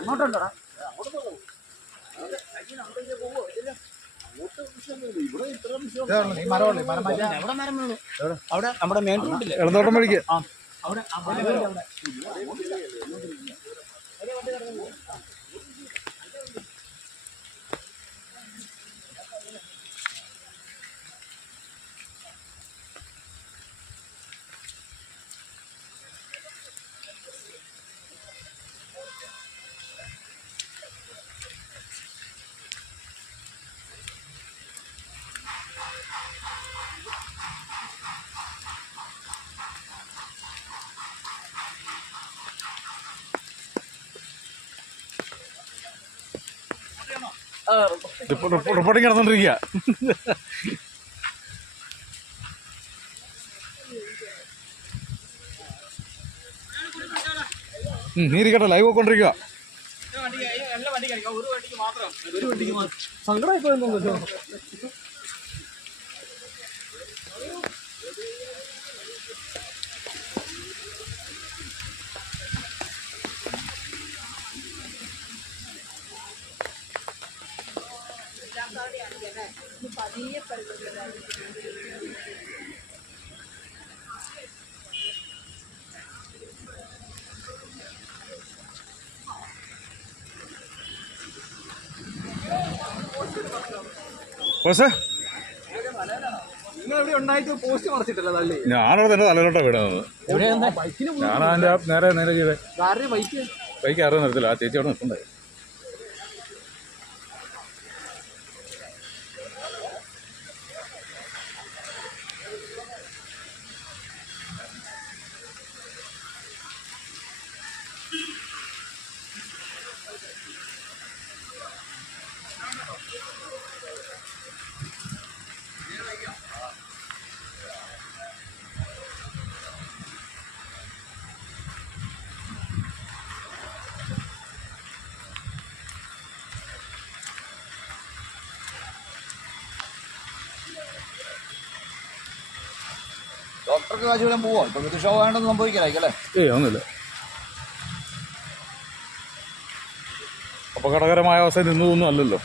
അങ്ങോട്ടുണ്ടോടാ അവിടെ നമ്മുടെ മെയിൻ റോഡില്ലേ ഇടത്തോട്ടം വഴിക്ക് അവിടെ അവിടെ അവിടെ റിപ്പോർട്ടിങ് നടന്നോണ്ടിരിക്കുക നീ ഇരിക്കട്ടെ ലൈവ് പോയിക്കൊണ്ടിരിക്കുക സങ്കടമായി ഇവിടെ ഉണ്ടായിട്ട് പോസ്റ്റ് മറച്ചിട്ടില്ല തള്ളി? ഞാനവിടെ തന്നെ തലയിലോട്ടാ വീടുന്നത് ഞാൻ അതിന്റെ നേരെ നേരെ ചെയ്തേ. ബൈക്ക്? ബൈക്ക് ആരും നിർത്തില്ല ആ ചേച്ചി അവിടെ നിൽക്കണ്ടേ ഡോക്ടർക്ക് കാശ് വിടാൻ പോവാം. ഇപ്പൊ മികച്ച ഷോ വേണ്ടെന്ന് സംഭവിക്കാനായിക്കല്ലേ ഏയ് ഒന്നുമില്ല. അപകടകരമായ അവസ്ഥ നിന്നതൊന്നും അല്ലല്ലോ.